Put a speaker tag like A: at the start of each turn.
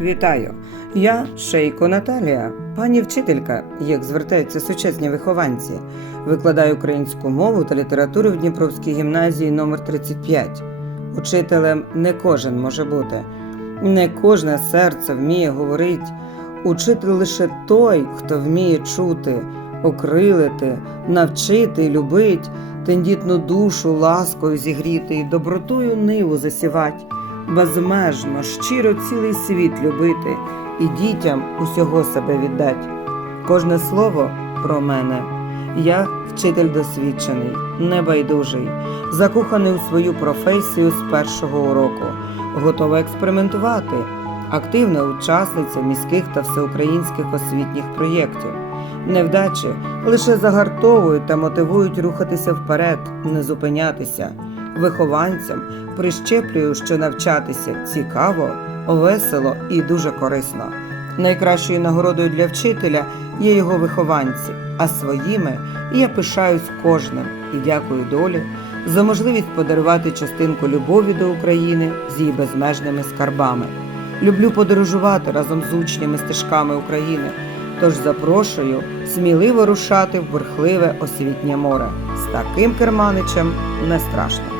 A: Вітаю! Я Шейко Наталія, пані вчителька, як звертаються сучасні вихованці. Викладаю українську мову та літературу в Дніпровській гімназії номер 35 Учителем не кожен може бути. Не кожне серце вміє говорить. Учитель лише той, хто вміє чути, окрилити, навчити і любить, тендітну душу ласкою зігріти і добротою ниву засівать безмежно, щиро цілий світ любити і дітям усього себе віддать. Кожне слово про мене. Я вчитель досвідчений, небайдужий, закоханий у свою професію з першого уроку, готова експериментувати, активна учасниця міських та всеукраїнських освітніх проєктів. Невдачі лише загартовують та мотивують рухатися вперед, не зупинятися. Вихованцям прищеплюю, що навчатися цікаво, весело і дуже корисно. Найкращою нагородою для вчителя є його вихованці, а своїми я пишаюсь кожним і дякую долі за можливість подарувати частинку любові до України з її безмежними скарбами. Люблю подорожувати разом з учнями стежками України, тож запрошую сміливо рушати в бурхливе освітнє море. З таким керманичем не страшно.